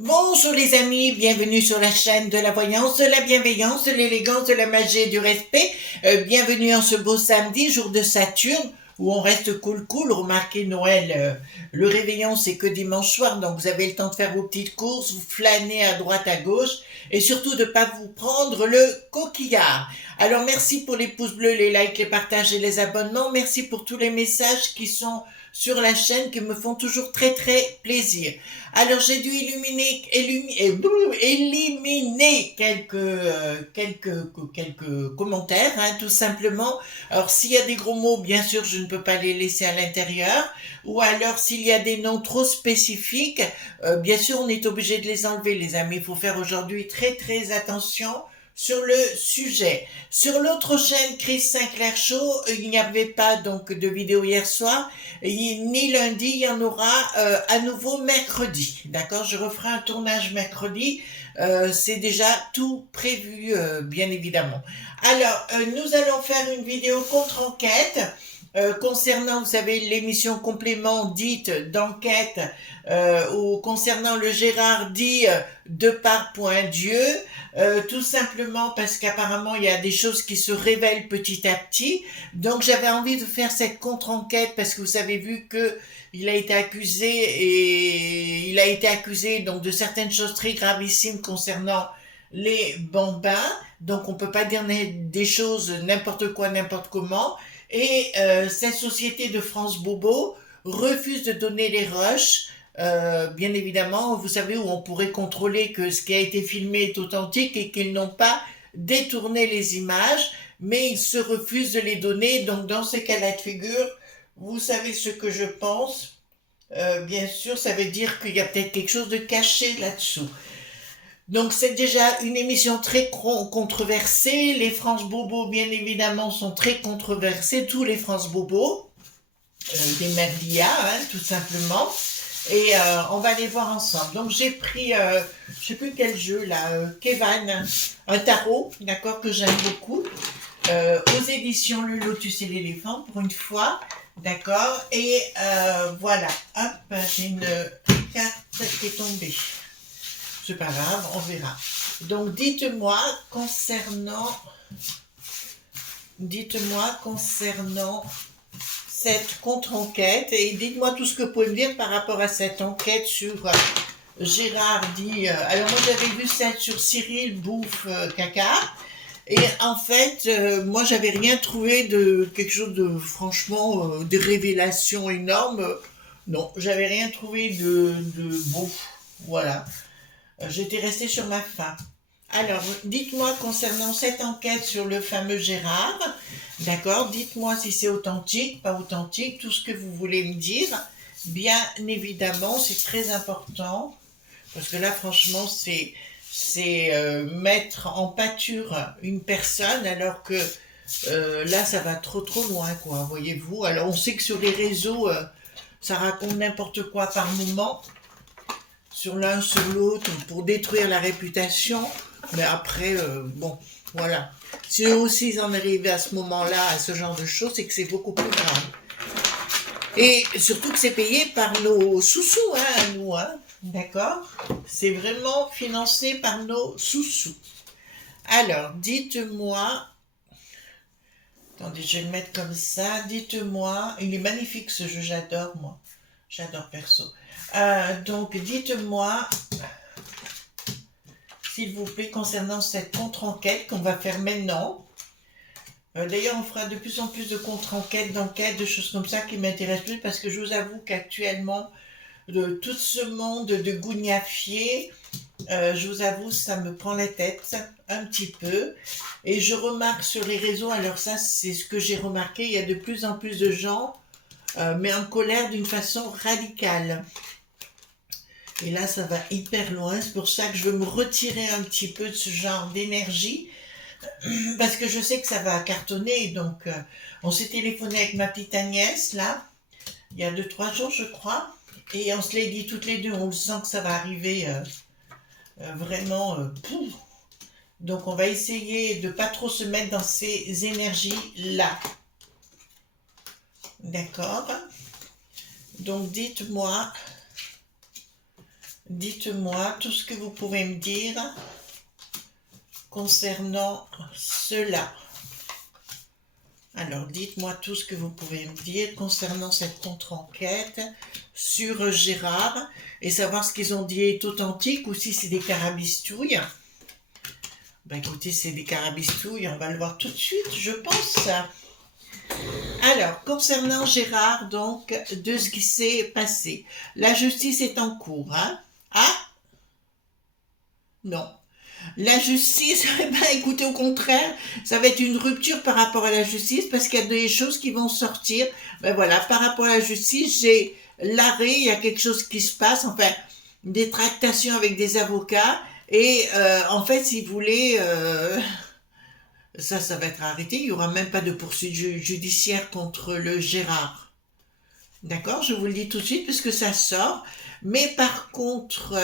Bonjour les amis, bienvenue sur la chaîne de la voyance, de la bienveillance, de l'élégance, de la magie et du respect. Bienvenue en ce beau samedi, jour de Saturne, où on reste cool. Remarquez Noël, le réveillon c'est que dimanche soir, donc vous avez le temps de faire vos petites courses, vous flânez à droite à gauche, et surtout de ne pas vous prendre le coquillard. Alors merci pour les pouces bleus, les likes, les partages et les abonnements. Merci pour tous les messages qui sont sur la chaîne qui me font toujours très plaisir. Alors j'ai dû éliminer quelques commentaires, hein, tout simplement. Alors s'il y a des gros mots, bien sûr, je ne peux pas les laisser à l'intérieur. Ou alors s'il y a des noms trop spécifiques, bien sûr, on est obligé de les enlever, les amis. Il faut faire aujourd'hui très attention sur le sujet. Sur l'autre chaîne, Chris Sinclair Show, il n'y avait pas donc de vidéo hier soir, ni lundi, il y en aura à nouveau mercredi. D'accord, je referai un tournage mercredi. C'est déjà tout prévu, bien évidemment. Alors, nous allons faire une vidéo contre-enquête concernant, vous savez, l'émission complément dite d'enquête ou concernant le Gérard dit de par point Dieu, tout simplement parce qu'apparemment il y a des choses qui se révèlent petit à petit. Donc j'avais envie de faire cette contre-enquête parce que vous avez vu que il a été accusé donc de certaines choses très gravissimes concernant les bambins. Donc on peut pas dire des choses n'importe quoi, n'importe comment. Et cette société de France Bobo refuse de donner les rushs. Bien évidemment, vous savez, où on pourrait contrôler que ce qui a été filmé est authentique et qu'ils n'ont pas détourné les images, mais ils se refusent de les donner. Donc dans ces cas-là de figure, vous savez ce que je pense. Bien sûr, ça veut dire qu'il y a peut-être quelque chose de caché là-dessous. Donc c'est déjà une émission très controversée. Les France Bobo, bien évidemment, sont très controversés. Tous les France Bobo, des merdias, hein, tout simplement. Et on va les voir ensemble. Donc j'ai pris, je sais plus quel jeu là, Kevan, un tarot, d'accord, que j'aime beaucoup, aux éditions Le Lotus et l'éléphant pour une fois, d'accord. Et voilà, hop, j'ai une carte qui est tombée. C'est pas grave, on verra. Donc dites-moi concernant cette contre-enquête et dites-moi tout ce que vous pouvez me dire par rapport à cette enquête sur Gérard dit. Alors moi j'avais vu ça sur Cyril Bouffe Caca et en fait moi j'avais rien trouvé de quelque chose de franchement de révélation énorme. Non, j'avais rien trouvé de bon. Voilà. J'étais restée sur ma faim. Alors, dites-moi concernant cette enquête sur le fameux Gérard, d'accord, dites-moi si c'est authentique, pas authentique, tout ce que vous voulez me dire. Bien évidemment, c'est très important, parce que là, franchement, c'est mettre en pâture une personne, alors que là, ça va trop loin, quoi, voyez-vous. Alors, on sait que sur les réseaux, ça raconte n'importe quoi par moment, sur l'un sur l'autre pour détruire la réputation. Mais après, bon, voilà. Si eux aussi ils en arrivent à ce moment-là, à ce genre de choses, c'est que c'est beaucoup plus grave. Et surtout que c'est payé par nos sous-sous, hein, nous, hein. D'accord. C'est vraiment financé par nos sous-sous. Alors, dites-moi. Attendez, je vais le mettre comme ça. Dites-moi. Il est magnifique ce jeu, j'adore, moi. J'adore perso. Donc, dites-moi s'il vous plaît, concernant cette contre-enquête qu'on va faire maintenant. D'ailleurs, on fera de plus en plus de contre-enquêtes, d'enquêtes, de choses comme ça qui m'intéressent plus parce que je vous avoue qu'actuellement, de tout ce monde de gougnafier, je vous avoue, ça me prend la tête un petit peu. Et je remarque sur les réseaux, alors ça, c'est ce que j'ai remarqué, il y a de plus en plus de gens, mais en colère d'une façon radicale. Et là, ça va hyper loin. C'est pour ça que je veux me retirer un petit peu de ce genre d'énergie. Parce que je sais que ça va cartonner. Donc, on s'est téléphoné avec ma petite Agnès, là, il y a 2-3 jours, je crois. Et on se l'est dit toutes les deux. On le sent que ça va arriver vraiment. Donc, on va essayer de pas trop se mettre dans ces énergies-là. D'accord. Donc, dites-moi Dites-moi tout ce que vous pouvez me dire concernant cela. Alors, dites-moi tout ce que vous pouvez me dire concernant cette contre-enquête sur Gérard et savoir ce qu'ils ont dit est authentique ou si c'est des carabistouilles. Ben écoutez, c'est des carabistouilles, on va le voir tout de suite, je pense. Alors, concernant Gérard, donc, de ce qui s'est passé. La justice est en cours, hein? Ah? Non. La justice, eh ben, écoutez, au contraire, ça va être une rupture par rapport à la justice parce qu'il y a des choses qui vont sortir. Ben voilà, par rapport à la justice, j'ai l'arrêt, il y a quelque chose qui se passe, enfin, des tractations avec des avocats. Et en fait, si vous voulez, ça va être arrêté. Il n'y aura même pas de poursuite judiciaire contre le Gérard. D'accord, je vous le dis tout de suite parce que ça sort. Mais par contre,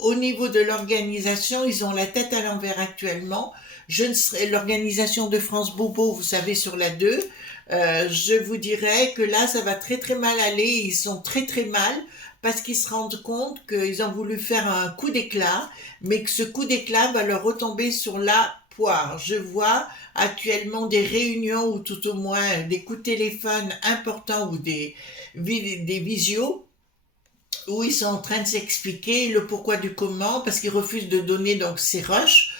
au niveau de l'organisation, ils ont la tête à l'envers actuellement. Je ne serai l'organisation de France Bobo, vous savez, sur la 2. Je vous dirais que là, ça va très très mal aller. Ils sont très très mal parce qu'ils se rendent compte qu'ils ont voulu faire un coup d'éclat, mais que ce coup d'éclat va leur retomber sur la poire. Je vois actuellement des réunions ou tout au moins des coups de téléphone importants ou des visios où ils sont en train de s'expliquer le pourquoi du comment parce qu'ils refusent de donner donc ces rushs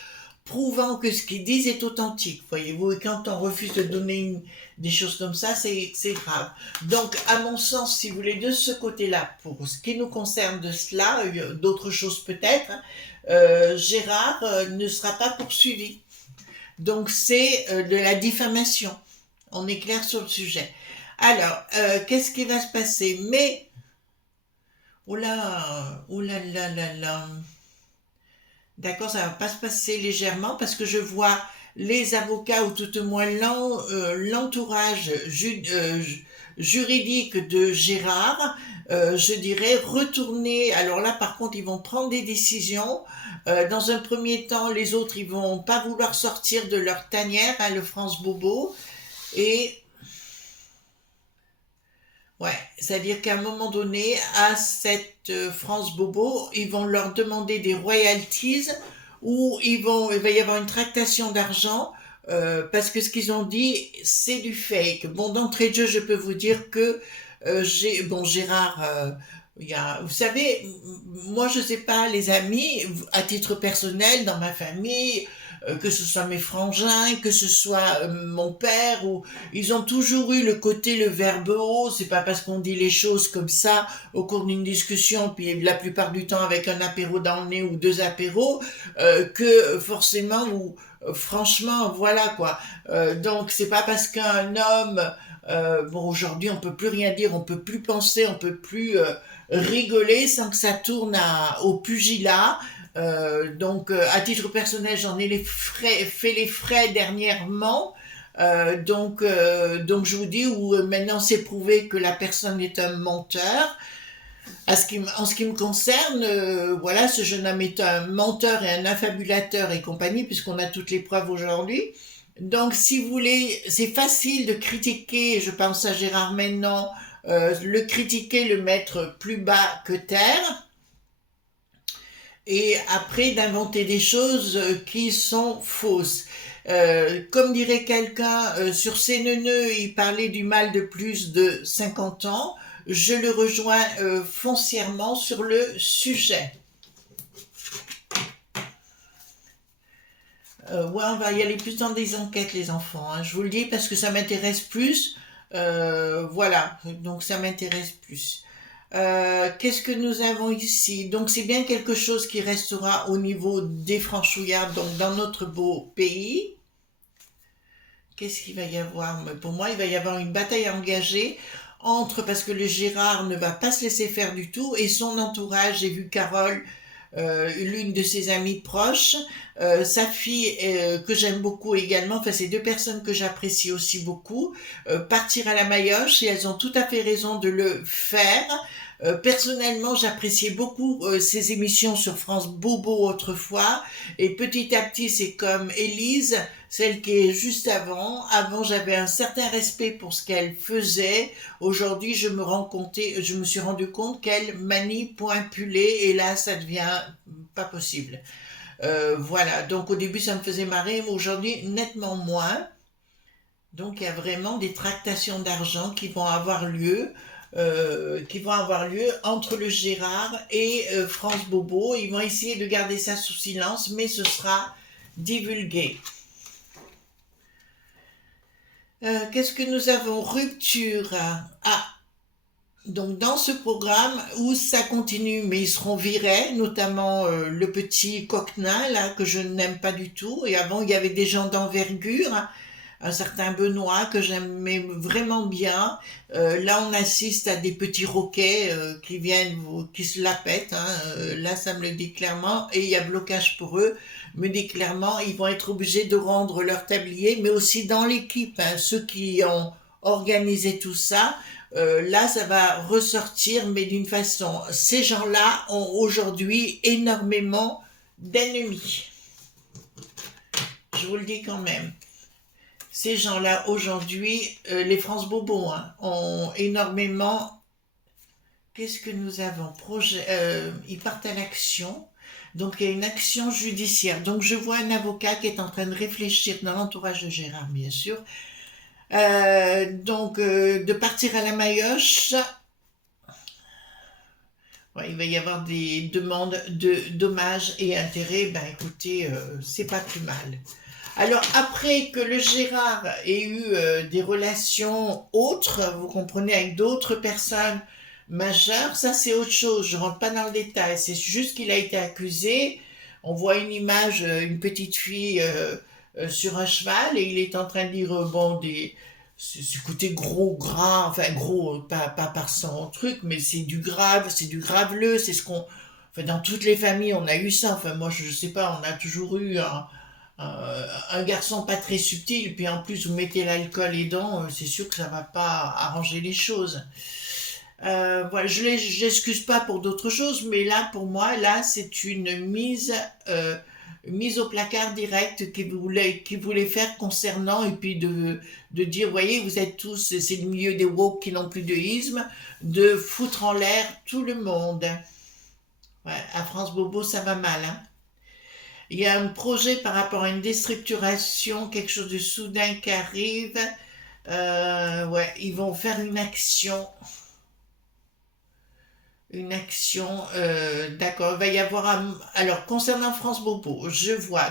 prouvant que ce qu'ils disent est authentique, voyez-vous, et quand on refuse de donner des choses comme ça, c'est grave. Donc, à mon sens, si vous voulez, de ce côté-là, pour ce qui nous concerne de cela, d'autres choses peut-être, Gérard ne sera pas poursuivi. Donc, c'est de la diffamation. On est clair sur le sujet. Alors, qu'est-ce qui va se passer? Mais, oh là là là là. D'accord, ça va pas se passer légèrement parce que je vois les avocats ou tout au moins l'entourage juridique de Gérard, je dirais, retourner. Alors là, par contre, ils vont prendre des décisions. Dans un premier temps, les autres, ils vont pas vouloir sortir de leur tanière, hein, le France Bobo. Et ouais, c'est-à-dire qu'à un moment donné, à cette France Bobo, ils vont leur demander des royalties ou il va y avoir une tractation d'argent parce que ce qu'ils ont dit, c'est du fake. Bon, d'entrée de jeu, je peux vous dire que bon, Gérard, vous savez, moi, je sais pas, les amis, à titre personnel, dans ma famille, que ce soit mes frangins, que ce soit mon père, ou ils ont toujours eu le côté le verbe haut. C'est pas parce qu'on dit les choses comme ça au cours d'une discussion, puis la plupart du temps avec un apéro dans le nez ou deux apéros, que forcément ou franchement, voilà quoi. Donc c'est pas parce qu'un homme bon, aujourd'hui, on peut plus rien dire, on peut plus penser, on peut plus rigoler sans que ça tourne au pugilat. Donc, à titre personnel, j'en ai fait les frais dernièrement. Donc, je vous dis où maintenant c'est prouvé que la personne est un menteur. En ce qui me concerne, voilà, ce jeune homme est un menteur et un affabulateur et compagnie, puisqu'on a toutes les preuves aujourd'hui. Donc, si vous voulez, c'est facile de critiquer, je pense à Gérard maintenant, le critiquer, le mettre plus bas que terre, et après d'inventer des choses qui sont fausses. Comme dirait quelqu'un, sur ses neuneux, il parlait du mal de plus de 50 ans. Je le rejoins foncièrement sur le sujet. Ouais, on va y aller plus dans des enquêtes, les enfants, hein. Je vous le dis parce que ça m'intéresse plus. Voilà, donc ça m'intéresse plus. Qu'est-ce que nous avons ici? Donc c'est bien quelque chose qui restera au niveau des franchouillards, donc dans notre beau pays. Qu'est-ce qu'il va y avoir? Mais pour moi, il va y avoir une bataille engagée parce que le Gérard ne va pas se laisser faire du tout, et son entourage. J'ai vu Carole, l'une de ses amies proches, sa fille que j'aime beaucoup également, enfin c'est deux personnes que j'apprécie aussi beaucoup, partir à la Maillotche, et elles ont tout à fait raison de le faire. Personnellement, j'appréciais beaucoup ces émissions sur France Bobo autrefois, et petit à petit, c'est comme Élise, celle qui est juste avant. Avant, j'avais un certain respect pour ce qu'elle faisait. Aujourd'hui, je me suis rendu compte qu'elle manipulait, et là, ça devient pas possible. Voilà, donc au début ça me faisait marrer, mais aujourd'hui nettement moins. Donc il y a vraiment des tractations d'argent qui vont avoir lieu entre le Gérard et France Bobo. Ils vont essayer de garder ça sous silence, mais ce sera divulgué. Qu'est-ce que nous avons? Rupture. Ah, donc dans ce programme où ça continue, mais ils seront virés, notamment le petit Coquelin là que je n'aime pas du tout. Et avant il y avait des gens d'envergure, un certain Benoît que j'aimais vraiment bien. Là on assiste à des petits roquets qui viennent, qui se la pètent. Hein. Là ça me le dit clairement et il y a blocage pour eux. Me dit clairement ils vont être obligés de rendre leur tablier, mais aussi dans l'équipe, hein, ceux qui ont organisé tout ça. Là, ça va ressortir, mais d'une façon. Ces gens-là ont aujourd'hui énormément d'ennemis. Je vous le dis quand même. Ces gens-là aujourd'hui, les France Bobo, hein, ont énormément. Qu'est-ce que nous avons? Ils partent à l'action. Donc il y a une action judiciaire. Donc je vois un avocat qui est en train de réfléchir dans l'entourage de Gérard, bien sûr, de partir à la Maillotche. Ouais, il va y avoir des demandes de dommages et intérêts. Ben écoutez, c'est pas plus mal. Alors après que le Gérard ait eu des relations autres, vous comprenez, avec d'autres personnes majeures, ça c'est autre chose. Je rentre pas dans le détail. C'est juste qu'il a été accusé. On voit une image, une petite fille sur un cheval et il est en train de dire bon c'est côté gros gras, enfin gros pas par son truc, mais c'est du graveleux, c'est ce qu'on, enfin dans toutes les familles on a eu ça. Enfin moi je sais pas, on a toujours eu un garçon pas très subtil, puis en plus vous mettez l'alcool et dents, c'est sûr que ça va pas arranger les choses. Voilà, je l'excuse pas pour d'autres choses, mais là, pour moi, là, c'est une mise au placard direct qu'il voulait faire concernant, et puis de dire, voyez, vous êtes tous, c'est le milieu des woke qui n'ont plus de isme, de foutre en l'air tout le monde. Ouais, à France Bobo, ça va mal, hein. Il y a un projet par rapport à une déstructuration, quelque chose de soudain qui arrive. Ouais, ils vont faire une action, d'accord. Il va y avoir alors concernant France Bobo, je vois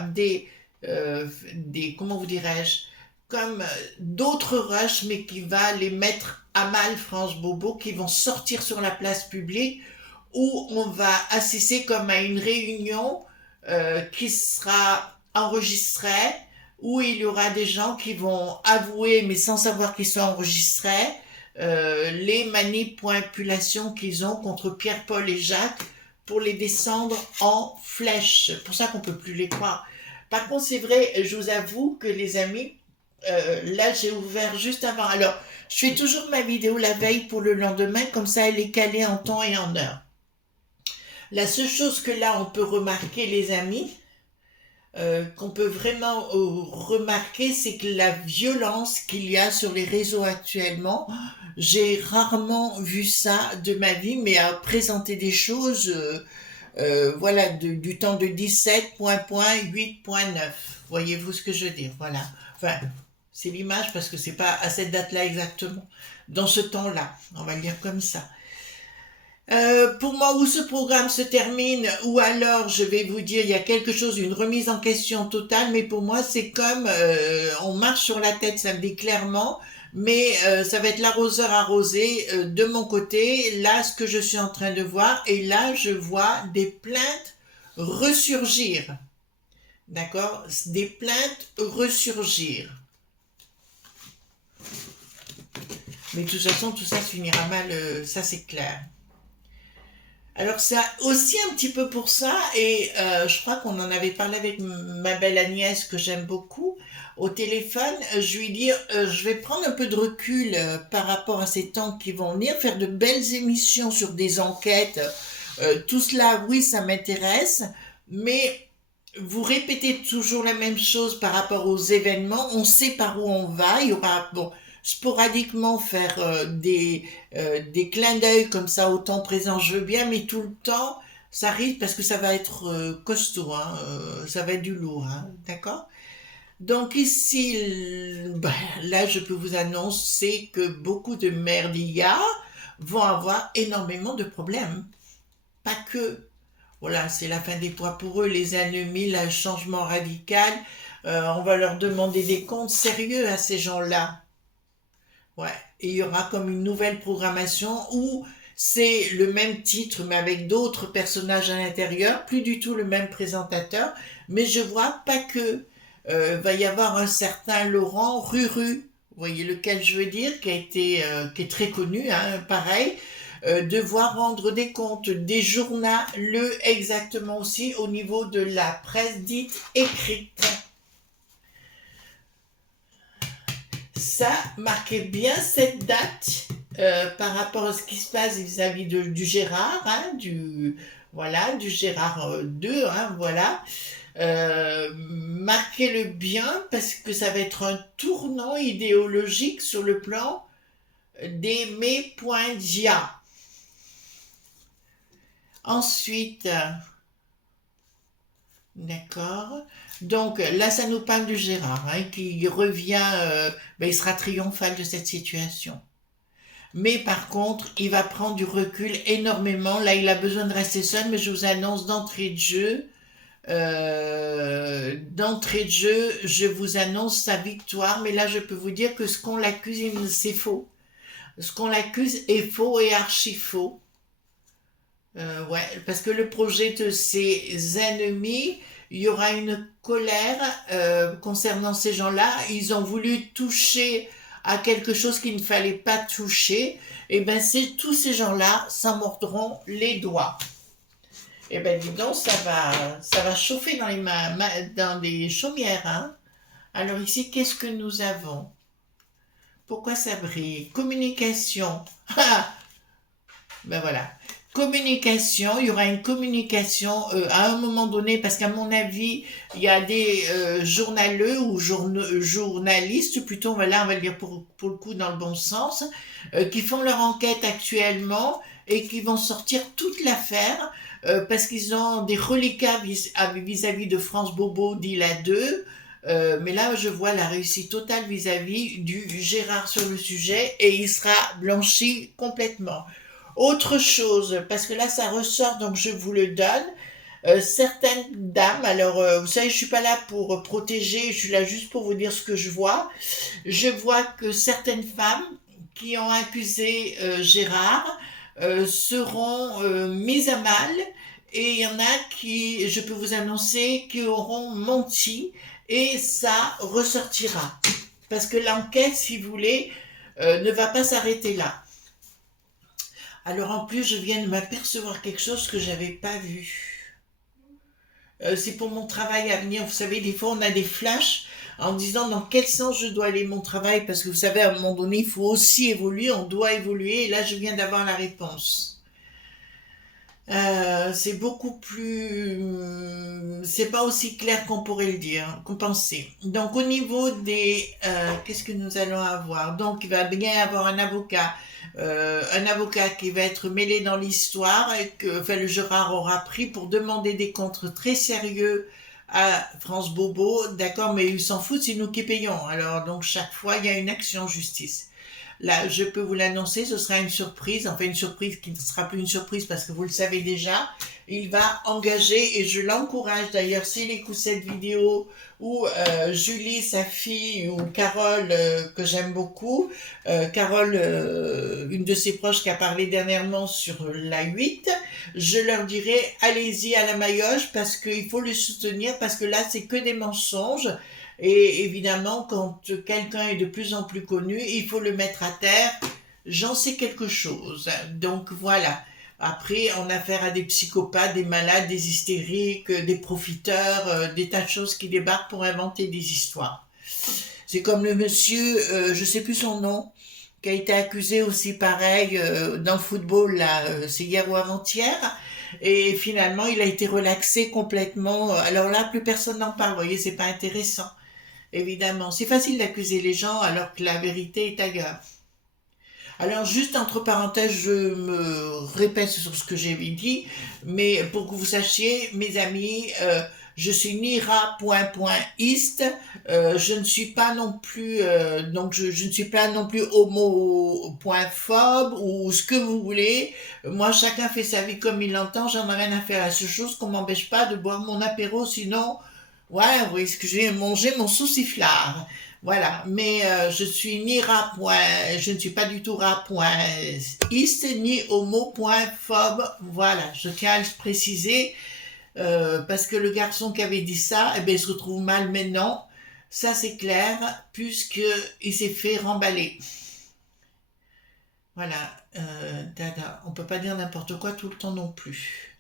comment vous dirais-je, comme d'autres rushs, mais qui va les mettre à mal France Bobo, qui vont sortir sur la place publique, où on va assister comme à une réunion qui sera enregistrée, où il y aura des gens qui vont avouer, mais sans savoir qu'ils sont enregistrés, les manipulations qu'ils ont contre Pierre-Paul et Jacques pour les descendre en flèche. C'est pour ça qu'on ne peut plus les croire. Par contre, c'est vrai, je vous avoue que les amis, là j'ai ouvert juste avant. Alors, je fais toujours ma vidéo la veille pour le lendemain, comme ça elle est calée en temps et en heure. La seule chose que là on peut remarquer, les amis, qu'on peut vraiment remarquer, c'est que la violence qu'il y a sur les réseaux actuellement, j'ai rarement vu ça de ma vie, mais à présenter des choses, voilà, du temps de 17.8.9. Voyez-vous ce que je veux dire? Voilà. Enfin, c'est l'image parce que c'est pas à cette date-là exactement. Dans ce temps-là, on va le dire comme ça. Pour moi, où ce programme se termine, ou alors je vais vous dire, il y a quelque chose, une remise en question totale, mais pour moi, c'est comme on marche sur la tête, ça me dit clairement, mais ça va être l'arroseur arrosé de mon côté. Là, ce que je suis en train de voir, et là, je vois des plaintes ressurgir. D'accord? Des plaintes ressurgir. Mais de toute façon, tout ça se finira mal, ça c'est clair. Alors c'est aussi un petit peu pour ça, et je crois qu'on en avait parlé avec ma belle Agnès, que j'aime beaucoup, au téléphone. Je lui dis, je vais prendre un peu de recul par rapport à ces temps qui vont venir, faire de belles émissions sur des enquêtes. Tout cela, oui, ça m'intéresse, mais vous répétez toujours la même chose par rapport aux événements, on sait par où on va, il y aura, bon, sporadiquement faire des clins d'œil comme ça au temps présent, je veux bien, mais tout le temps, ça risque parce que ça va être costaud, hein, ça va être du lourd, hein, d'accord? Donc ici, ben, là, je peux vous annoncer que beaucoup de merdillas vont avoir énormément de problèmes. Pas que. Voilà, c'est la fin des poids pour eux, les ennemis, le changement radical. On va leur demander des comptes sérieux à ces gens-là. Ouais, et il y aura comme une nouvelle programmation où c'est le même titre mais avec d'autres personnages à l'intérieur, plus du tout le même présentateur, mais je vois pas que va y avoir un certain Laurent Ruru, vous voyez lequel je veux dire, qui est très connu, hein, pareil, devoir rendre des comptes, des journaux, exactement aussi au niveau de la presse dite écrite. Ça marquait bien cette date par rapport à ce qui se passe vis-à-vis du Gérard, hein, voilà, du Gérard 2, hein, voilà. Marquez-le bien parce que ça va être un tournant idéologique sur le plan des mépoints. Ensuite, d'accord. Donc là, ça nous parle de Gérard, hein, qui revient, ben, il sera triomphal de cette situation. Mais par contre, il va prendre du recul énormément. Là, il a besoin de rester seul, mais je vous annonce d'entrée de jeu, je vous annonce sa victoire. Mais là, je peux vous dire que ce qu'on l'accuse, c'est faux. Ce qu'on l'accuse est faux et archi faux. Ouais, parce que le projet de ses ennemis, il y aura une colère concernant ces gens-là. Ils ont voulu toucher à quelque chose qu'il ne fallait pas toucher. Et ben, c'est tous ces gens-là s'en mordront les doigts. Et ben, dis donc, ça va chauffer dans dans les chaumières, hein. Alors ici, qu'est-ce que nous avons? Pourquoi ça brille? Communication. Ah, ben voilà. Communication, il y aura une communication à un moment donné, parce qu'à mon avis, il y a des journaleux ou journalistes, plutôt, là on va le dire pour le coup dans le bon sens, qui font leur enquête actuellement et qui vont sortir toute l'affaire parce qu'ils ont des reliquats vis-à-vis de France Bobo d'Ila 2. Mais là, je vois la réussite totale vis-à-vis du Gérard sur le sujet et il sera blanchi complètement. Autre chose, parce que là ça ressort, donc je vous le donne. Certaines dames, alors vous savez, je suis pas là pour protéger, je suis là juste pour vous dire ce que je vois. Je vois que certaines femmes qui ont accusé Gérard seront mises à mal, et il y en a qui, je peux vous annoncer, qui auront menti, et ça ressortira. Parce que l'enquête, si vous voulez, ne va pas s'arrêter là. Alors en plus, je viens de m'apercevoir quelque chose que j'avais pas vu. C'est pour mon travail à venir. Vous savez, des fois, on a des flashs en disant dans quel sens je dois aller mon travail, parce que vous savez, à un moment donné, il faut aussi évoluer, on doit évoluer, et là, je viens d'avoir la réponse. C'est beaucoup plus... C'est pas aussi clair qu'on pourrait le dire, qu'on pensait. Donc, au niveau des... qu'est-ce que nous allons avoir? Donc, il va bien y avoir un avocat qui va être mêlé dans l'histoire et que enfin, le Gérard aura pris pour demander des comptes très sérieux à France Bobo, d'accord, mais ils s'en foutent, c'est nous qui payons. Alors, donc, chaque fois, il y a une action en justice. Là, je peux vous l'annoncer, ce sera une surprise, enfin une surprise qui ne sera plus une surprise parce que vous le savez déjà. Il va engager, et je l'encourage d'ailleurs, s'il écoute cette vidéo, ou Julie, sa fille, ou Carole, que j'aime beaucoup, Carole, une de ses proches qui a parlé dernièrement sur la 8, je leur dirai, allez-y à la maillotche parce qu'il faut le soutenir, parce que là, c'est que des mensonges. Et évidemment, quand quelqu'un est de plus en plus connu, il faut le mettre à terre. J'en sais quelque chose. Donc voilà. Après, on a affaire à des psychopathes, des malades, des hystériques, des profiteurs, des tas de choses qui débarquent pour inventer des histoires. C'est comme le monsieur, je sais plus son nom, qui a été accusé aussi pareil dans le football, là, c'est hier ou avant-hier, et finalement il a été relaxé complètement. Alors là, plus personne n'en parle, vous voyez, c'est pas intéressant, évidemment. C'est facile d'accuser les gens alors que la vérité est ailleurs. Alors, juste entre parenthèses, je me répète sur ce que j'ai dit, mais pour que vous sachiez, mes amis, je suis ni rat.ist, je ne suis pas non plus, donc je ne suis pas non plus homo.phobe ou ce que vous voulez. Moi, chacun fait sa vie comme il l'entend, j'en ai rien à faire à ce chose qu'on m'empêche pas de boire mon apéro, sinon, ouais, vous voyez ce que je vais manger mon sauciflard. Voilà, mais je suis ni je ne suis pas du tout rat.ist ni homo.phobe. Voilà, je tiens à le préciser parce que le garçon qui avait dit ça, eh ben, il se retrouve mal maintenant. Ça c'est clair, puisque il s'est fait remballer. Voilà, dada. On peut pas dire n'importe quoi tout le temps non plus.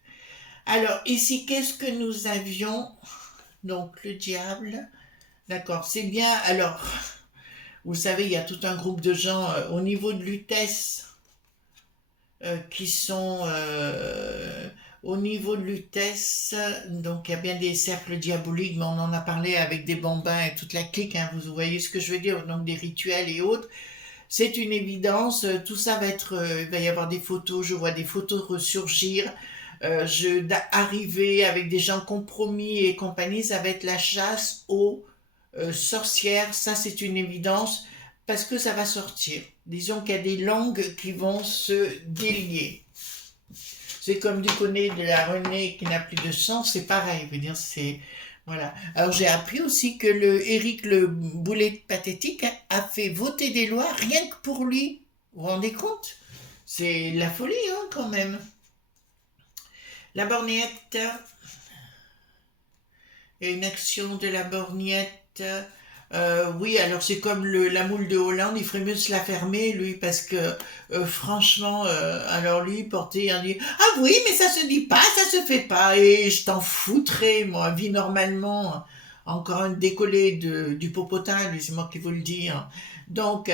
Alors ici, qu'est-ce que nous avions? Donc le diable. D'accord, c'est bien. Alors, vous savez, il y a tout un groupe de gens au niveau de l'UTES qui sont au niveau de l'UTES. Donc, il y a bien des cercles diaboliques, mais on en a parlé avec des bambins et toute la clique. Hein, vous voyez ce que je veux dire? Donc, des rituels et autres. C'est une évidence. Tout ça va être. Il va y avoir des photos. Je vois des photos ressurgir. Arriver avec des gens compromis et compagnie. Ça va être la chasse aux sorcières, ça c'est une évidence, parce que ça va sortir. Disons qu'il y a des langues qui vont se délier. C'est comme du côté de la Renée qui n'a plus de sang, c'est pareil. Je veux dire, c'est voilà. Alors j'ai appris aussi que le Éric le boulet pathétique a fait voter des lois rien que pour lui. Vous vous rendez compte? C'est la folie, hein, quand même. La borgnette. Il y a une action de la borgnette. Oui, alors c'est comme la moule de Hollande, il ferait mieux de se la fermer, lui, parce que franchement, alors lui, porter un dit ah oui, mais ça se dit pas, ça se fait pas, et je t'en foutrais, moi, vie normalement. Encore un décollé du popotin, lui, c'est moi qui vous le dis. Hein. Donc,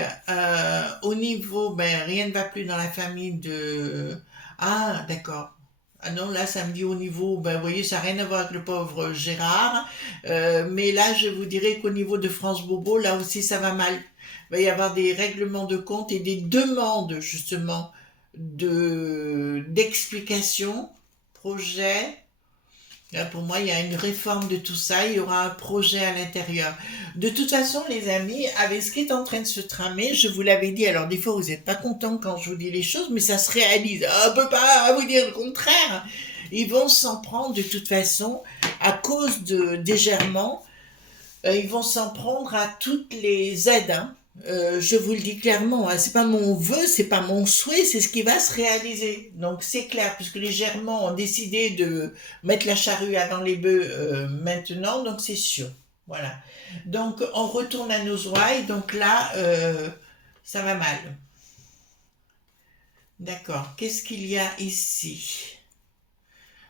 au niveau, ben, rien ne va plus dans la famille de. Ah, d'accord. Ah non, là, ça me dit au niveau, ben, vous voyez, ça n'a rien à voir avec le pauvre Gérard. Mais là, je vous dirais qu'au niveau de France Bobo, là aussi, ça va mal. Il va y avoir des règlements de compte et des demandes, justement, d'explications, projets. Là, pour moi, il y a une réforme de tout ça, il y aura un projet à l'intérieur. De toute façon, les amis, avec ce qui est en train de se tramer, je vous l'avais dit, alors des fois vous n'êtes pas content quand je vous dis les choses, mais ça se réalise. On ne peut pas vous dire le contraire. Ils vont s'en prendre de toute façon, à cause des germans, ils vont s'en prendre à toutes les aides. Hein. Je vous le dis clairement, hein, c'est pas mon vœu, c'est pas mon souhait, c'est ce qui va se réaliser. Donc c'est clair, puisque les Germains ont décidé de mettre la charrue avant les bœufs maintenant, donc c'est sûr. Voilà. Donc on retourne à nos ouailles, donc là, ça va mal. D'accord. Qu'est-ce qu'il y a ici?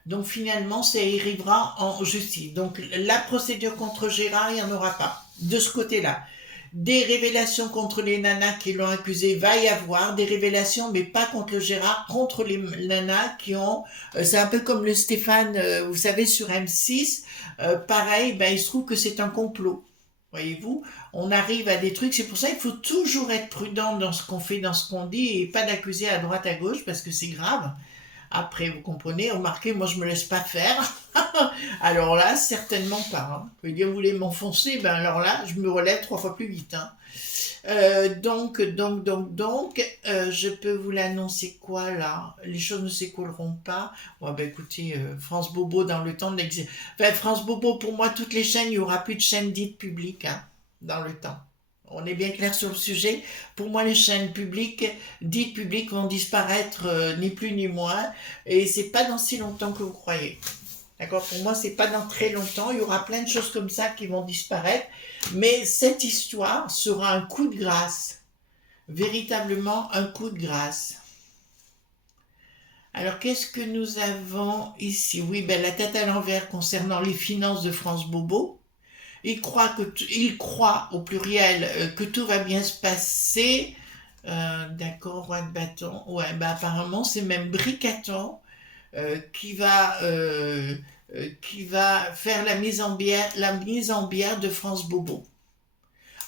Donc finalement, ça arrivera en justice. Donc la procédure contre Gérard, il n'y en aura pas. De ce côté-là. Des révélations contre les nanas qui l'ont accusé, va y avoir des révélations, mais pas contre le Gérard, contre les nanas qui ont... c'est un peu comme le Stéphane, vous savez, sur M6. Pareil, ben, il se trouve que c'est un complot. Voyez-vous, on arrive à des trucs, c'est pour ça qu'il faut toujours être prudent dans ce qu'on fait, dans ce qu'on dit, et pas d'accuser à droite, à gauche, parce que c'est grave. Après, vous comprenez, remarquez, moi je me laisse pas faire. Alors là, certainement pas. Hein. Vous pouvez dire, vous voulez m'enfoncer, ben alors là, je me relève 3 fois plus vite. Hein. Je peux vous l'annoncer quoi là? Les choses ne s'écouleront pas. Ouais, ben écoutez, France Bobo dans le temps de l'existence. Enfin, France Bobo, pour moi, toutes les chaînes, il n'y aura plus de chaînes dites publiques hein, dans le temps. On est bien clair sur le sujet. Pour moi, les chaînes publiques, dites publiques, vont disparaître ni plus ni moins. Et c'est pas dans si longtemps que vous croyez. D'accord? Pour moi, c'est pas dans très longtemps. Il y aura plein de choses comme ça qui vont disparaître. Mais cette histoire sera un coup de grâce. Véritablement un coup de grâce. Alors, qu'est-ce que nous avons ici? Oui, ben, la tête à l'envers concernant les finances de France Bobo. Il croit au pluriel que tout va bien se passer. D'accord, roi de bâton. Ouais, ben apparemment c'est même Bricaton qui va faire la mise en bière de France Bobo.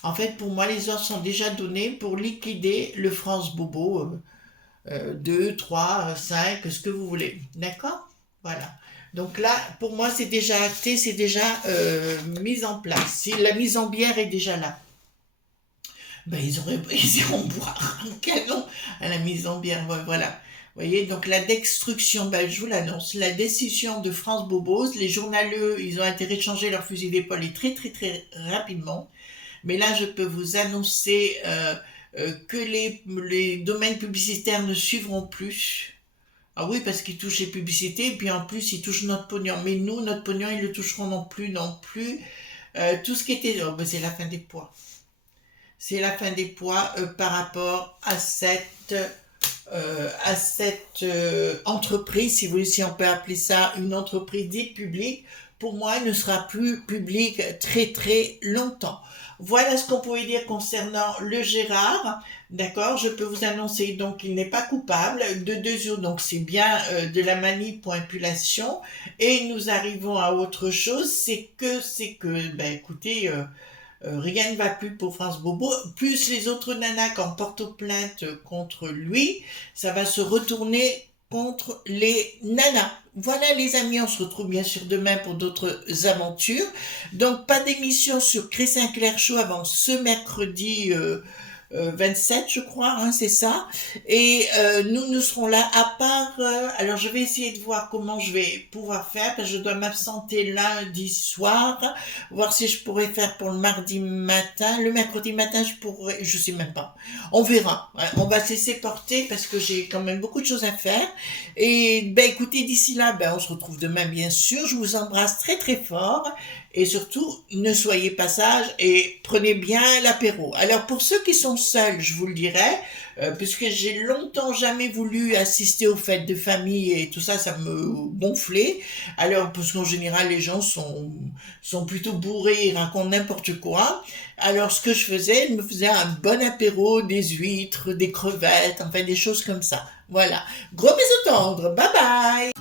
En fait, pour moi, les ordres sont déjà donnés pour liquider le France Bobo 2, 3, 5, ce que vous voulez. D'accord? Voilà. Donc là, pour moi, c'est déjà acté, c'est déjà mis en place. Si la mise en bière est déjà là, ben, ils iront boire un canon à la mise en bière. Voilà. Vous voyez, donc la destruction, ben, je vous l'annonce, la décision de France Bobos, les journaleux, ils ont intérêt de changer leur fusil d'épaule et très très très rapidement. Mais là, je peux vous annoncer que les domaines publicitaires ne suivront plus. Ah oui, parce qu'ils touchent les publicités, et puis en plus, ils touchent notre pognon. Mais nous, notre pognon, ils le toucheront non plus, non plus. Tout ce qui était... Oh, ben c'est la fin des poids. C'est la fin des poids par rapport à cette entreprise, si vous voulez, si on peut appeler ça une entreprise dite publique. Pour moi, elle ne sera plus publique très très longtemps. Voilà ce qu'on pouvait dire concernant le Gérard. D'accord, je peux vous annoncer donc qu'il n'est pas coupable de 2 jours, donc c'est bien de la manipulation. Et nous arrivons à autre chose, ben écoutez, rien ne va plus pour France Bobo, plus les autres nanas qui en portent plainte contre lui, ça va se retourner contre les nanas. Voilà les amis, on se retrouve bien sûr demain pour d'autres aventures. Donc pas d'émission sur Chris Sinclair Show avant ce mercredi 27 je crois, hein, c'est ça. Et nous serons là à part... alors je vais essayer de voir comment je vais pouvoir faire, parce que je dois m'absenter lundi soir, voir si je pourrais faire pour le mardi matin. Le mercredi matin, je sais même pas. On verra. Ouais, on va se laisser porter parce que j'ai quand même beaucoup de choses à faire. Et ben écoutez, d'ici là, ben on se retrouve demain bien sûr. Je vous embrasse très très fort. Et surtout, ne soyez pas sages et prenez bien l'apéro. Alors pour ceux qui sont seuls, je vous le dirai, puisque j'ai longtemps jamais voulu assister aux fêtes de famille et tout ça, ça me gonflait. Alors parce qu'en général, les gens sont plutôt bourrés, ils racontent n'importe quoi. Alors ce que je faisais, je me faisais un bon apéro, des huîtres, des crevettes, enfin des choses comme ça. Voilà. Gros bisous tendres. Bye bye.